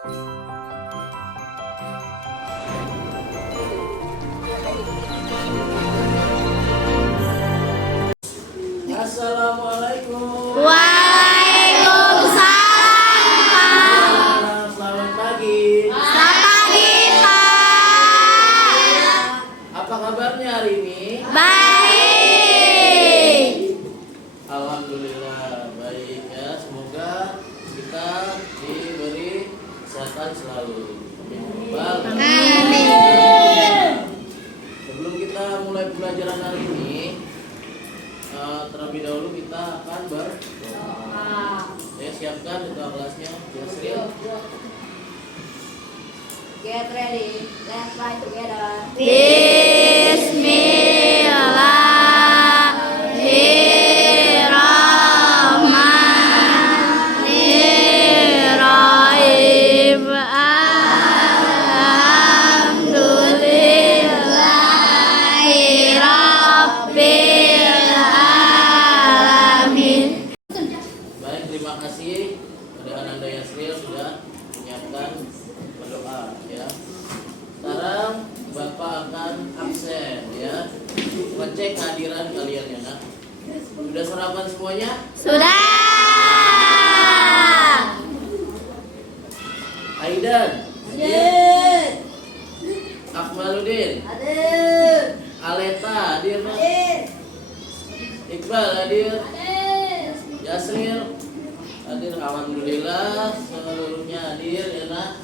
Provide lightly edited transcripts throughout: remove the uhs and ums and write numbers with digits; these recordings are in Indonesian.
Assalamualaikum. Waalaikumsalam, Pak. Selamat pagi. Selamat pagi, Pak. Apa kabarnya hari ini? Baik. Alhamdulillah baik ya. Semoga kita diberi kesehatan selalu. Amin. Sebelum kita mulai pelajaran hari ini, terlebih dahulu kita akan berdoa. Saya siapkan doa kelasnya. Yasril. Get ready. Let's fly together. Bismillahirrahmanirrahim. Alhamdulillahirabbil alamin. Baik, terima kasih kepada Ananda Yasril sudah menyiapkan berdoa ya. Sekarang Bapak akan absen ya. Ngecek kehadiran kalian ya nak. Sudah sarapan semuanya? Sudah. Aidan, Akmaluddin, Aleta hadir nak? Iqbal hadir, Yasril hadir, alhamdulillah seluruhnya hadir ya nak.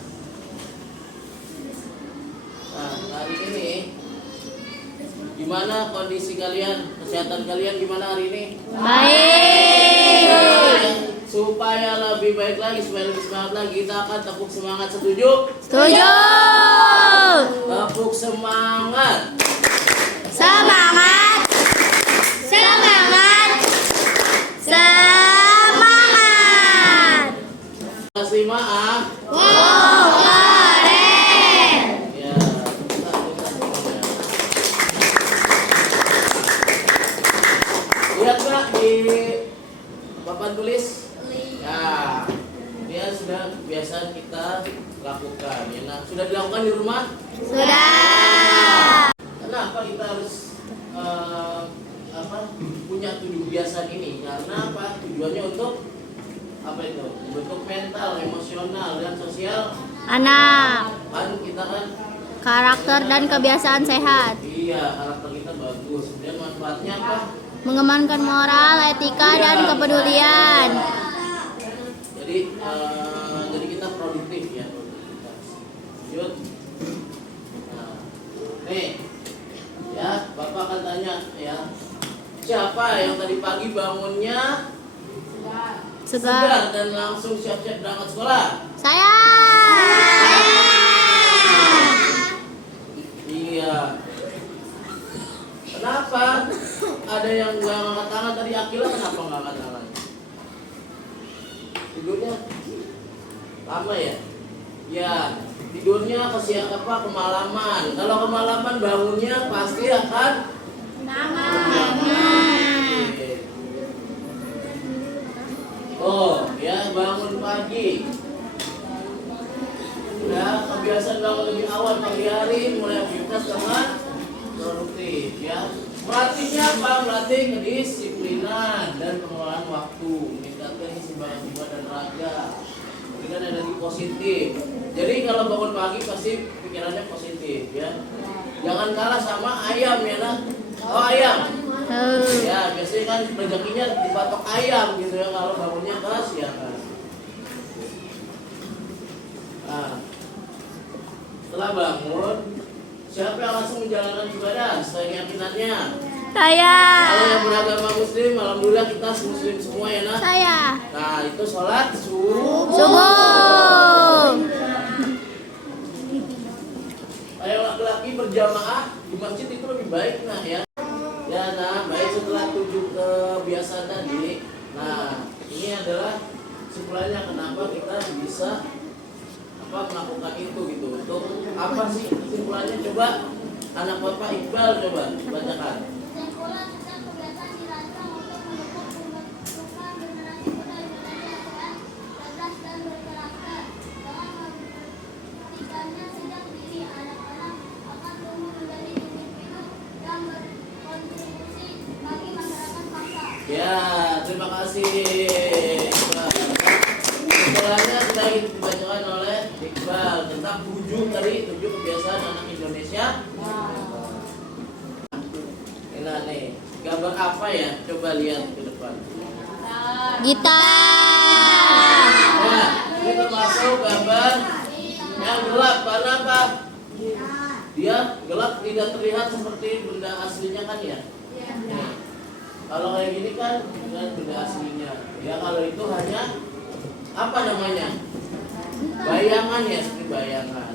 Nah, hari ini gimana kondisi kalian, kesehatan kalian gimana hari ini? Baik. Supaya lebih baik lagi, supaya lebih semangat lagi, kita akan tepuk semangat. Setuju? Setuju. Tepuk semangat. Semangat. Semangat. Semangat. Kasih maaf. Wow, keren. Ya, kita semuanya. Lihat nggak di papan tulis? Ya, dia sudah biasa kita lakukan. Ya, nah, sudah dilakukan di rumah? Sudah. Kenapa kita harus punya tujuh kebiasaan ini? Karena apa? Tujuannya untuk apa itu? Bentuk mental, emosional, dan sosial. Anak. Kan kita kan Karakter dan kebiasaan sehat. iya, karakter kita bagus. Kemudian manfaatnya apa? Mengembangkan moral, etika, dan kepedulian. Jadi kita produktif ya, produktivitas. Lanjut. Nah, nih, ya Bapak akan tanya ya, siapa yang tadi pagi bangunnya segar dan langsung siap-siap berangkat sekolah? Saya. Iya. Kenapa? Ada yang nggak angkat tangan tadi, Akila kenapa nggak angkat tangan? Tidurnya lama ya? Ya, tidurnya kemalaman. Kalau kemalaman bangunnya pasti akan oke. Oh, ya bangun pagi. Ya, kebiasaan bangun lebih awal pagi hari, mulai aktivitas dengan produktif ya. Melatihnya apa? Melatih kedisiplinan dan pengelolaan waktu, meningkatkan keseimbangan jiwa dan raga, memberikan energi positif. Jadi kalau bangun pagi pasti pikirannya positif ya. Jangan kalah sama ayam ya nak. Oh ayam. Ya biasanya kan rezekinya dipatok ayam gitu ya kalau bangunnya kesiangan. Nah, setelah bangun, siapa yang langsung menjalankan ibadah sesuai keyakinannya? Saya. Kalau yang beragama muslim, alhamdulillah kita muslim semua ya nak. Saya. Nah itu sholat subuh. Subuh. Ayo laki-laki berjamaah di masjid itu lebih baik nah ya. Ya nah baik setelah 7 kebiasaan tadi. Nah ini adalah kesimpulannya kenapa kita bisa melakukan itu gitu. Untuk apa sih kesimpulannya? Coba anak Bapak Iqbal coba bacakan. kasih. Istilahnya sudah dibacakan oleh Iqbal tentang 7 kebiasaan anak Indonesia. Nah nih, gambar apa ya? Coba lihat ke depan. Gitar. Nah, ini termasuk gambar yang gelap karena apa? Dia gelap, tidak terlihat seperti benda aslinya kan ya? Nah, kalau kayak gini kan dengan benda aslinya. Ya kalau itu hanya apa namanya? Bayangan ya, seperti bayangan.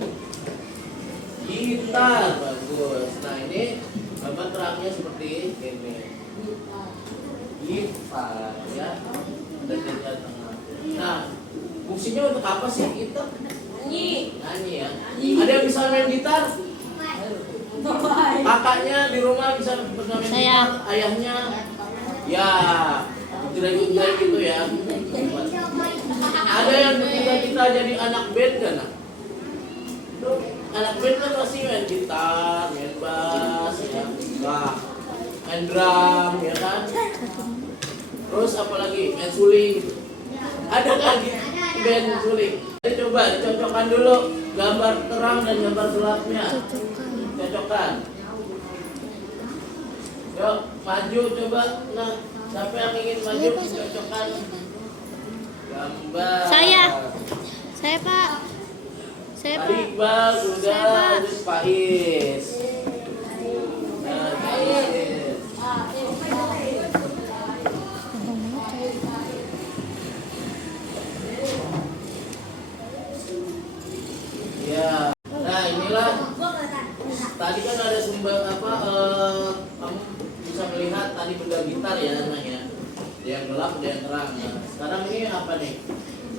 Gitar bagus. Nah ini gambar terangnya seperti ini. Gitar ya. Ada jeda tengah. Nah, fungsinya untuk apa sih gitar? Nyanyi ya. Ada yang bisa main gitar? Kakaknya di rumah bisa bermain gitar, ayahnya ya jelek-jelek gitu ya. Ada yang kita jadi anak band kan? Anak band kan pasti main gitar, main bass, ya, main drum, ya kan? Terus apalagi main suling. Ada kan band suling? Jadi coba cocokkan dulu gambar terang dan gambar gelapnya. Cocokkan. Yuk maju coba. Nah, siapa yang ingin maju cocokkan gambar? Saya Pak. Saya Tadi Pak. Iqbal sudah, terus Faiz. Nah, Faiz. Ya. Nah, inilah tadi kan ada sumber apa kamu bisa melihat tadi benda gitar ya namanya. Ada yang gelap, ada yang terang. Nah, sekarang ini apa nih?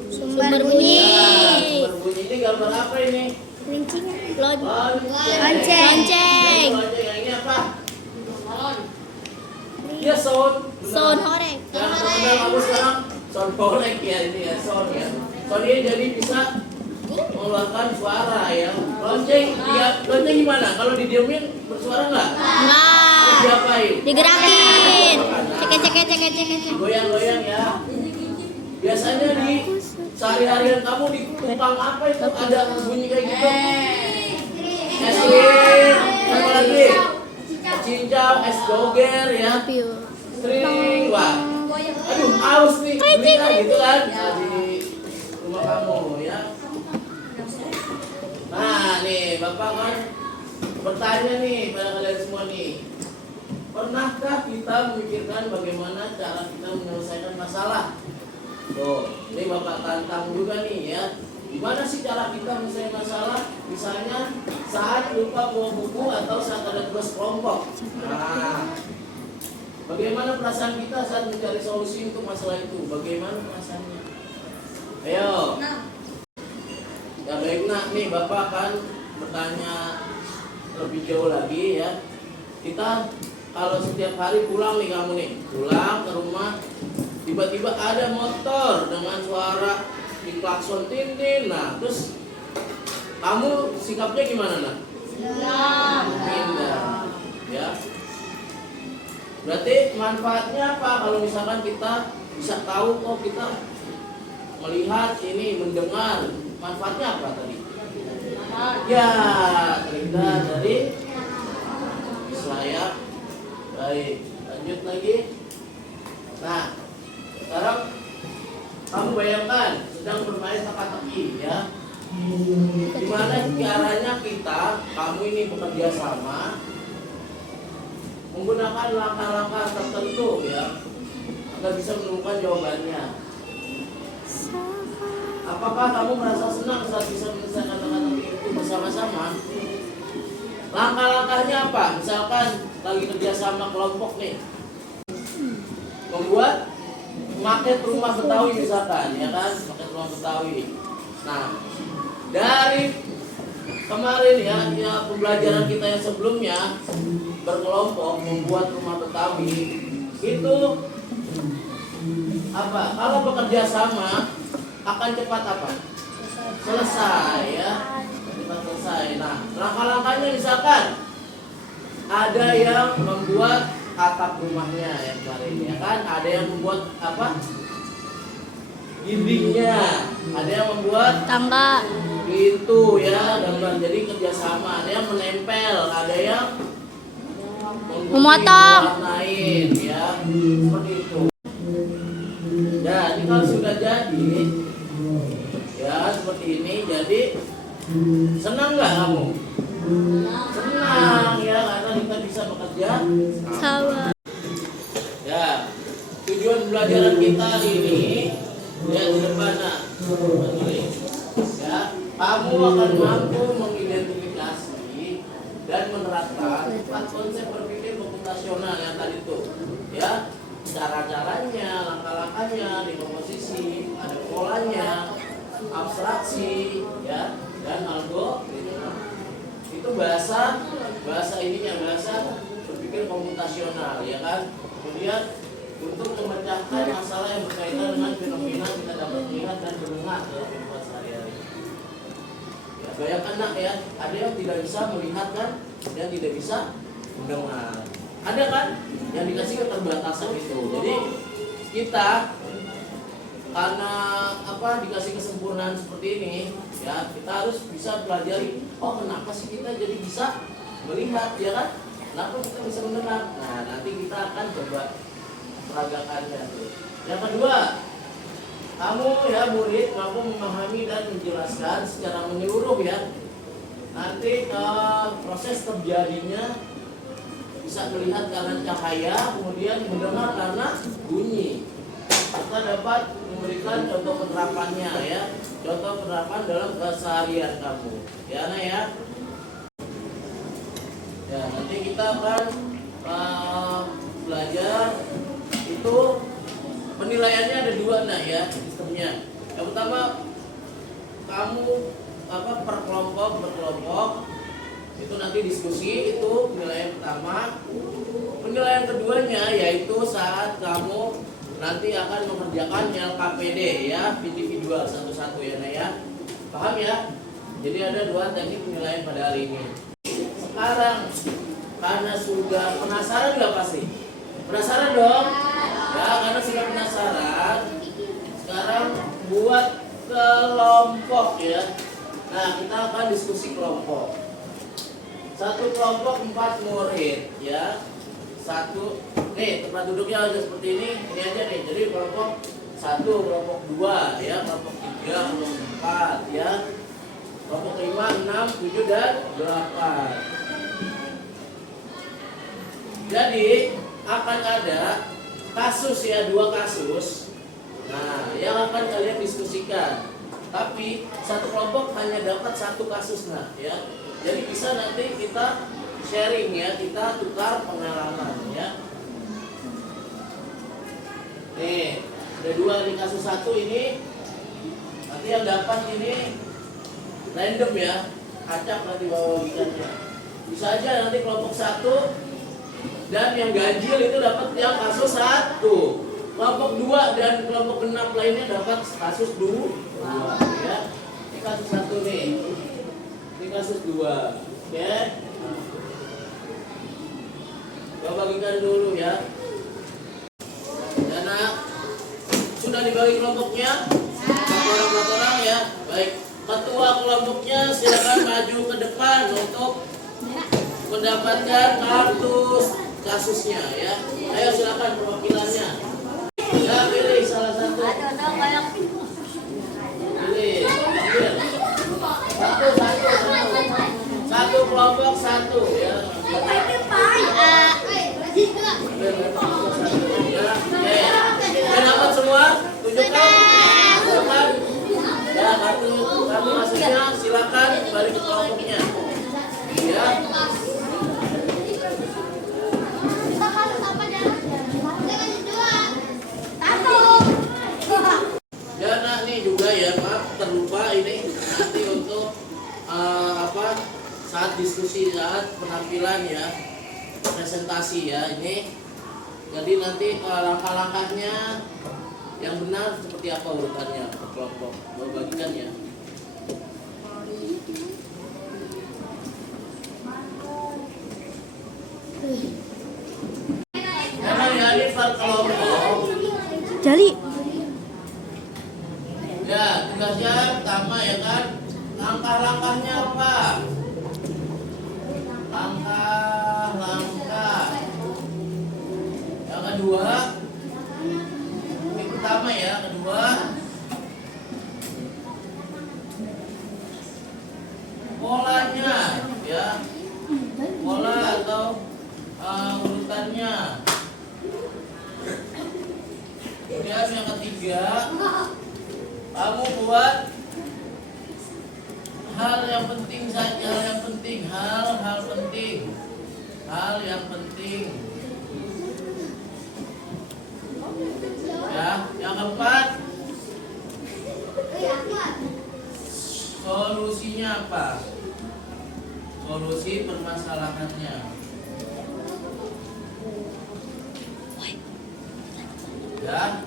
Sumber bunyi. Ya, sumber bunyi ini gambar apa ini? Lonceng. Lonceng. Yang ini apa? Ya sound. Sound horeg. Yang sebenarnya kamu sekarang sound horeg ya ini ya sound ya. Sound ini jadi bisa mengeluarkan suara ya. Lonceng gimana? Kalau didiemin bersuara nggak? Enggak. Diapain? Digerakin. Cek. Goyang-goyang ya. Biasanya di sehari-harian kamu di tukang apa itu ada bunyi kayak gitu? Es krim, apa lagi? Es cincau, es doger ya. String, wah. Aduh, aus nih. Beli kan gitu kan? Nah, di rumah kamu ya. Nah, nih Bapak kan bertanya nih pada kalian semua nih. Pernahkah kita memikirkan bagaimana cara kita menyelesaikan masalah? Tuh, ini Bapak tantang juga nih ya. Gimana sih cara kita menyelesaikan masalah? Misalnya saat lupa bawa buku atau saat ada tugas kelompok. Nah, bagaimana perasaan kita saat mencari solusi untuk masalah itu? Bagaimana perasaannya? Ayo. Ya baik nak, nih Bapak kan bertanya lebih jauh lagi ya. Kita kalau setiap hari pulang nih kamu nih, pulang ke rumah, tiba-tiba ada motor dengan suara diklakson tintin. Nah, terus kamu sikapnya gimana nak? Pindah, ya. Berarti manfaatnya apa kalau misalkan kita bisa tahu kok kita melihat ini, mendengar, manfaatnya apa tadi? Ya, terhindar dari saya. Baik, lanjut lagi. Nah, sekarang kamu bayangkan sedang bermain teka-teki ya. Dimana caranya kamu ini bekerja sama menggunakan langkah-langkah tertentu ya agar bisa menemukan jawabannya. Apakah kamu merasa senang saat bisa menyelesaikan teka-teki itu bersama-sama? Langkah-langkahnya apa? Misalkan lagi kerja sama kelompok nih, membuat maket rumah Betawi misalkan, ya kan? Maket rumah Betawi. Nah, dari kemarin ya pembelajaran kita yang sebelumnya berkelompok membuat rumah Betawi itu apa? Kalau bekerja sama akan cepat apa? Selesai ya. Cepat selesai. Nah, langkah-langkahnya misalkan ada yang membuat atap rumahnya yang kemarin ya kan, ada yang membuat apa dindingnya, ada yang membuat Tangga. pintu ya, gambar. Jadi kerjasama, ada yang menempel, ada yang Memotong. warnain ya, seperti itu. Nah ini kalau sudah jadi ya seperti ini, jadi senang nggak kamu? Senang ya, karena kita bisa bekerja Sama. ya. Tujuan pembelajaran kita ini ya di depan ya, kamu akan mampu mengidentifikasi dan menerapkan 4 konsep berpikir komputasional yang tadi itu ya, cara-caranya, langkah-langkahnya, dekomposisi, ada polanya, abstraksi ya, dan algoritma. Itu bahasa ininya, bahasa berpikir komputasional ya kan. Kemudian untuk memecahkan masalah yang berkaitan dengan fenomena kita dapat melihat dan mendengar dalam kehidupan sehari-hari. Ya, bayangkan nak ya, ada yang tidak bisa melihat kan, yang tidak bisa mendengar. Ada kan yang dikasih keterbatasan itu. Jadi kita karena apa dikasih kesempurnaan seperti ini ya, kita harus bisa pelajari, oh kenapa sih kita jadi bisa melihat ya kan, kenapa kita bisa mendengar. Nah nanti kita akan coba peragakannya. Yang kedua, kamu ya murid mampu memahami dan menjelaskan secara menyeluruh ya, nanti proses terjadinya bisa melihat karena cahaya, kemudian mendengar karena bunyi. Kita dapat memberikan contoh penerapannya ya, contoh penerapan dalam keseharian kamu ya nah ya. Ya nanti kita akan belajar itu penilaiannya ada 2 nah ya sistemnya. Yang pertama kamu per kelompok itu nanti diskusi, itu penilaian pertama. Penilaian keduanya yaitu saat kamu nanti akan mengerjakan yang KPD ya, individual satu-satu ya nah ya. Paham ya? Jadi ada 2 teknik penilaian pada hari ini. Sekarang karena sudah penasaran nggak pasti? Penasaran dong? Ya, karena sudah penasaran. Sekarang buat kelompok ya. Nah, kita akan diskusi kelompok. Satu kelompok 4 murid ya. Nih tempat duduknya aja seperti ini aja nih. Jadi kelompok 1, kelompok 2 ya, kelompok 3, kelompok 4 ya, kelompok 5, 6, 7 dan 8. Jadi akan ada kasus ya, 2 kasus. Nah yang akan kalian diskusikan. Tapi satu kelompok hanya dapat 1 kasus nah ya. Jadi bisa nanti kita sharing ya, kita tukar pengalaman ya. Nih, ada 2 di kasus 1 ini. Nanti yang dapat ini random ya, acak nanti bawa logikanya. Bisa aja nanti kelompok 1 dan yang ganjil itu dapat yang kasus 1. Kelompok 2 dan kelompok genap lainnya dapat kasus 2 ya. Ini kasus 1 nih. Ini kasus 2. Oke. Coba bagikan dulu ya. Dan sudah dibagi kelompoknya? Orang-orang ya. Baik. Ketua kelompoknya silakan maju ke depan untuk mendapatkan kartu kasusnya ya. Ayo silakan perwakilannya. Ya pilih salah satu. Pilih. Satu kelompok 1 ya. Dan dapat semua? Tunjukkan. Ya kartu kasusnya silakan balik ke kelompoknya. Ya. Ya nah nih juga ya, maaf terlupa ini nanti untuk saat diskusi, saat penampilan ya, presentasi ya ini. Jadi nanti langkah-langkahnya yang benar seperti apa urutannya per kelompok, bagikan ya. Jali. Ya, tugasnya pertama ya kan. Langkah-langkahnya apa? Langkah. Yang kedua, ini pertama ya, kedua. Polanya ya. Pola atau urutannya. Kemudian yang ketiga, kamu buat hal yang penting saja, hal yang penting. Ya, yang keempat, solusinya apa? Solusi permasalahannya. Ya,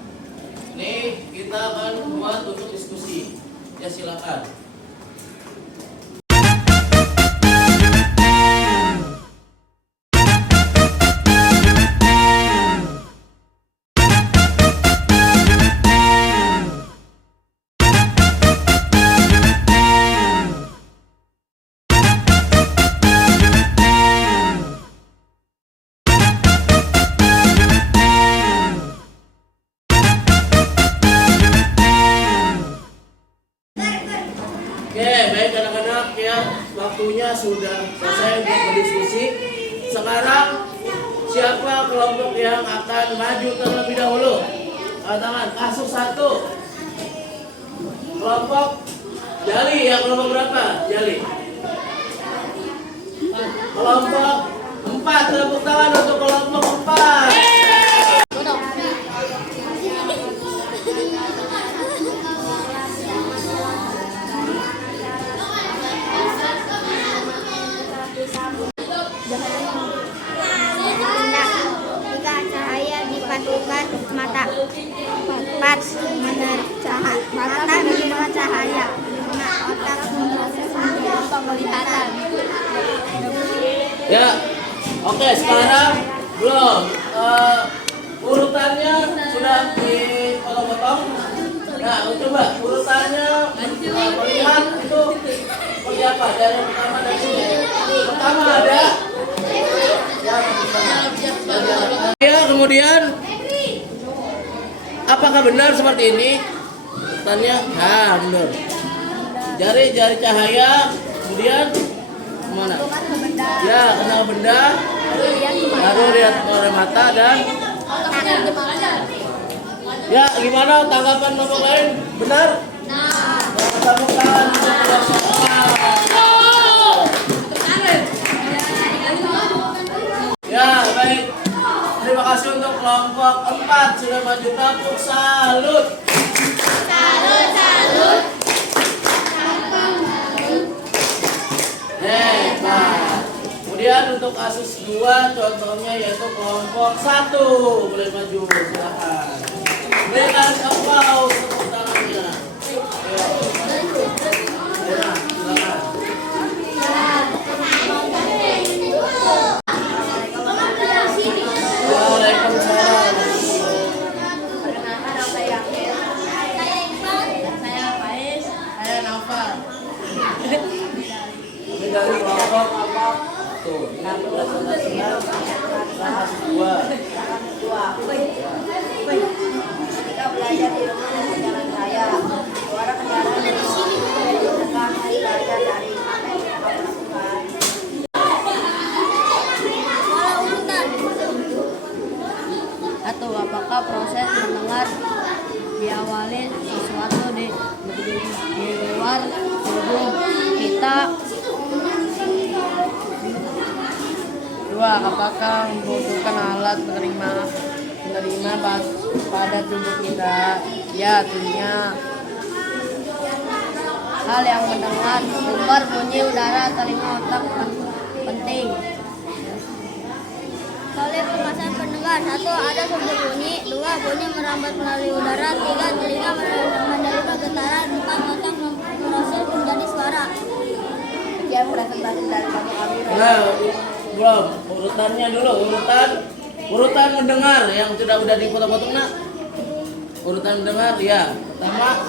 nih kita akan buat untuk diskusi. Ya silakan. Oke, baik anak-anak ya, waktunya sudah selesai untuk berdiskusi. Sekarang siapa kelompok yang akan maju terlebih dahulu? Angkat tangan. Kasus 1. Kelompok Jali, yang kelompok berapa? Jali. Kelompok 4, tepuk tangan untuk kelompok 4. Jika cahaya dipatukan mata, 4 menerima cahaya, 5 otak memproses penglihatan. Ya, oke sekarang belum. Urutannya sudah dipotong-potong. Nah, coba urutannya melihat itu seperti apa? Dari yang pertama dari sini. Pertama ada. Ya, kemudian apakah benar seperti ini? Urutannya, nah benar. Jari cahaya, kemudian mana? Ya, kenal benda, baru lihat oleh mata dan ya, gimana tanggapan kelompok lain? Benar? Tepuk tangan untuk kelompok ya, baik. Terima kasih untuk kelompok 4 sudah maju, tepuk salut. Salut. Hebat. Kemudian untuk kasus 2 contohnya yaitu kelompok 1 boleh maju, silakan. Berikan applause tepuk tangannya. Ya, silakan. Waalaikumsalam. Perkenalkan nama saya Yakil. Saya Faiz. Saya Naufal. Ini dari kelompok tuh, ingat berdasarkan kasus 2. Kita belajar di rumah dengan jalan raya. Suara kendaraan dari sini dari dekat belajar dari apa yang kita lakukan. Atau apakah proses mendengar diawali sesuatu di luar tubuh kita? 2. Apakah membutuhkan alat penerima pada tubuh kita? Ya, tentunya. Hal yang mendengar sumber bunyi udara telinga otak penting. Oleh permasalahan pendengar, 1. Ada sumber bunyi, 2. Bunyi merambat melalui udara, 3. Telinga menerima getaran, 4. Otak memproses menjadi suara. Sekian presentasi dari kami. Nah, belum. Urutannya dulu, urutan mendengar yang sudah dipotong-potong nak. urutan mendengar ya. Pertama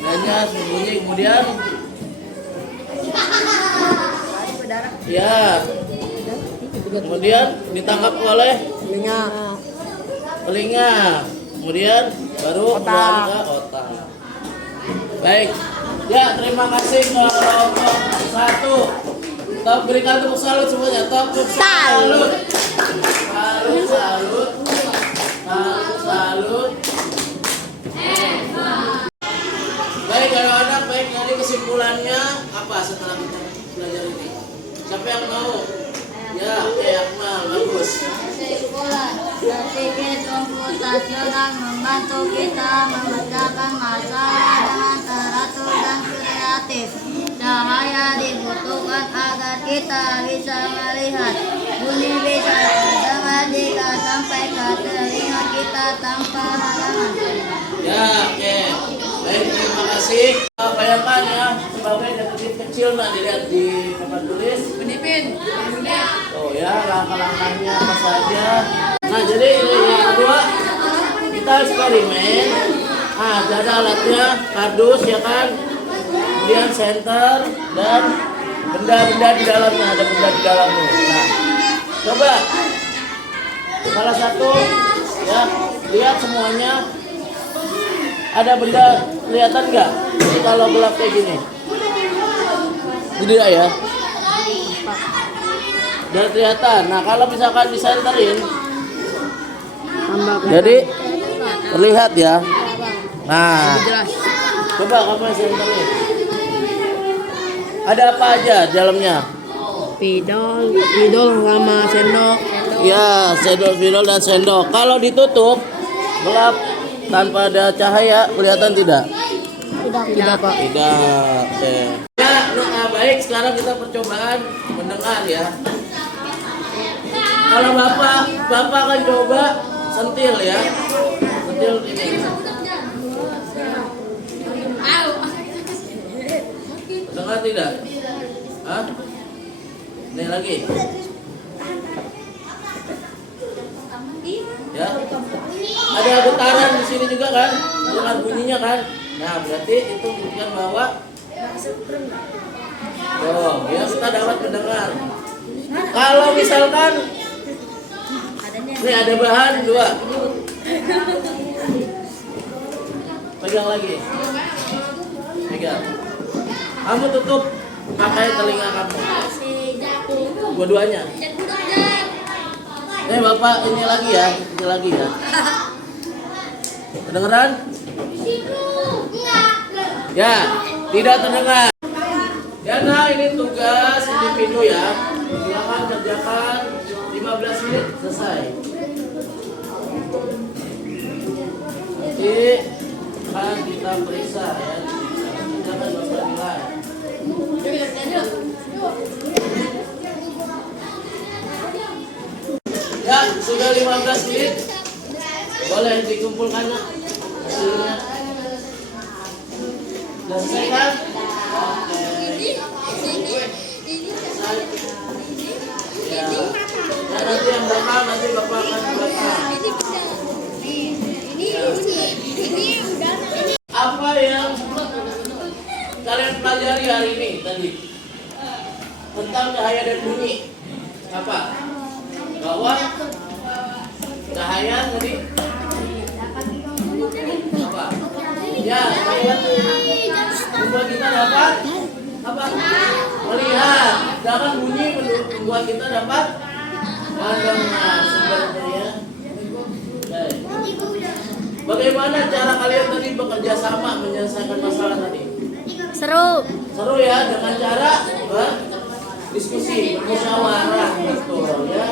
adanya sembunyi, kemudian ya, kemudian ditangkap oleh telinga, kemudian baru keluar ke otak. Baik, ya terima kasih kelompok 1. Top, berikan tepuk salut semuanya. Tepuk salut. Salut, salut. Salut, salut. Baik anak-anak, baik, dari kesimpulannya apa setelah kita belajar ini? Siapa yang mau? Ya, oke, Akmal, bagus. Kesimpulan, berpikir komputasional membantu kita memecahkan masalah dengan teratur dan kreatif. Cahaya dibutuhkan agar kita bisa melihat. Bunyi bisa terdengar jika sampai ke telinga kita tanpa halangan. Ya, oke. Baik, terima kasih. Bayangkan ya, sebagai detektif kecil, nak dilihat di papan tulis. Penipin. Oh ya, langkah-langkahnya apa saja. Nah, jadi ini yang kedua, kita eksperimen. Ah, ada alatnya, kardus ya kan. Kemudian senter dan benda-benda di dalamnya, ada benda di dalamnya. Nah, coba salah satu ya, lihat semuanya. Ada benda kelihatan nggak? Jadi kalau gelap kayak gini, tidak ya? Udah kelihatan. Nah, kalau misalkan disenterin, jadi terlihat ya. Nah, coba kamu senterin. Ada apa aja di dalamnya? Spidol sama sendok. Ya, spidol dan sendok. Kalau ditutup gelap tanpa ada cahaya, kelihatan tidak? Tidak, Pak. Tidak. Oke. Ya, nah, baik. Sekarang kita percobaan mendengar ya. Kalau bapak akan coba sentil ya. Sentil ini. Dengar tidak? Hah? Ini lagi. Ya. Ada getaran di sini juga kan? Dengar bunyinya kan? Nah, berarti itu menunjukkan bahwa ya kita dapat mendengar. Kalau misalkan ini ada bahan 2. Pegang lagi. Pegang. Kamu tutup pakai telinga kamu. Dua-duanya. Bapak ini lagi ya, ini lagi ya. Kedengeran? Ya, tidak terdengar. Ya, nah ini tugas individu ya. Silakan kerjakan 15 menit selesai. Nanti akan kita periksa ya. Jangan bapak nilai. Ya, sudah 15 menit. Boleh dikumpulkan hasilnya. Sudah selesai kan? Ya. Dan nanti yang belakang, nanti bapak akan belakang. Apa yang kalian pelajari hari ini tadi tentang cahaya dan bunyi? Apa? Bahwa cahaya tadi apa? Ya, cahaya membuat kita dapat apa? Melihat. Sedangkan bunyi membuat kita dapat mendengar sebenarnya. Bagaimana cara kalian tadi bekerja sama menyelesaikan masalah tadi? Seru. Seru ya, dengan cara berdiskusi, bermusyawarah, betul ya.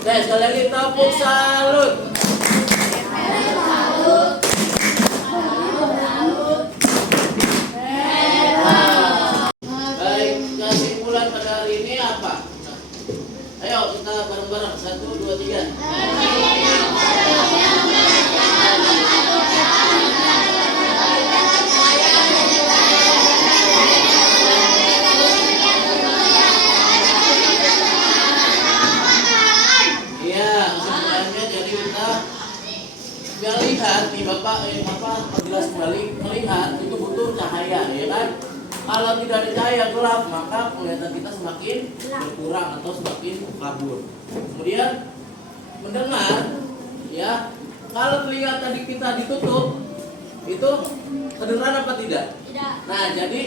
Oke, sekali lagi tepuk salut. Baik, kesimpulan pada hari ini apa? Ayo kita bareng-bareng, 1, 2, 3. Iya, kesimpulannya melihat nih Bapak jelas kembali melihat itu butuh cahaya ya kan. Kalau tidak ada cahaya gelap maka penglihatan kita semakin berkurang atau semakin kabur. Kemudian mendengar ya, kalau telinga tadi kita ditutup itu kedengaran apa tidak? Tidak. Nah, jadi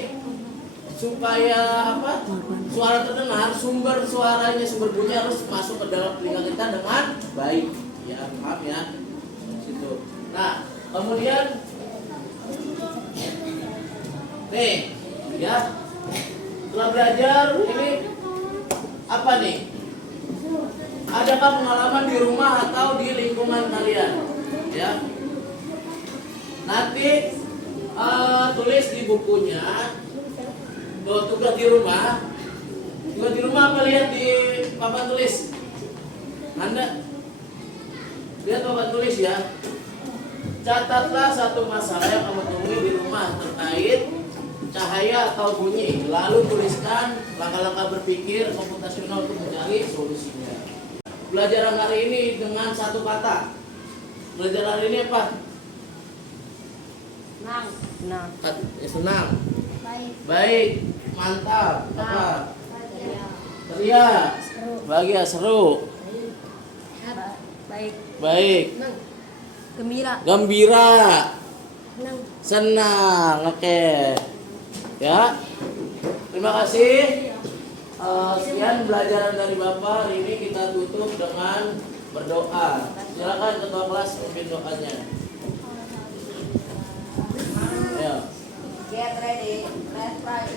supaya apa? Suara terdengar, sumber suaranya, sumber bunyi harus masuk ke dalam telinga kita dengan baik. Ya, paham ya? Situ. Nah, kemudian nih, ya. Setelah belajar ini apa nih? Adakah pengalaman di rumah atau di lingkungan kalian? Ya. Nanti tulis di bukunya. Tugas di rumah. Tugas di rumah apa lihat di papan tulis? Anda lihat papan tulis ya. Catatlah satu masalah yang kamu temui di rumah terkait cahaya atau bunyi. Lalu tuliskan langkah-langkah berpikir komputasional untuk mencari solusinya. Pelajaran hari ini dengan satu kata. Pelajaran hari ini apa? Senang. Nah, Senang. Baik. Baik. Mantap. Apa? Ceria. Ceria. Bahagia, seru. Baik. Baik. Gembira. Gembira. Senang. Senang. Oke. Ya. Terima kasih. Sekian pelajaran dari Bapak. Hari ini kita tutup dengan berdoa. Silakan ketua kelas pimpin doanya. Ya. Get ready. Let's try.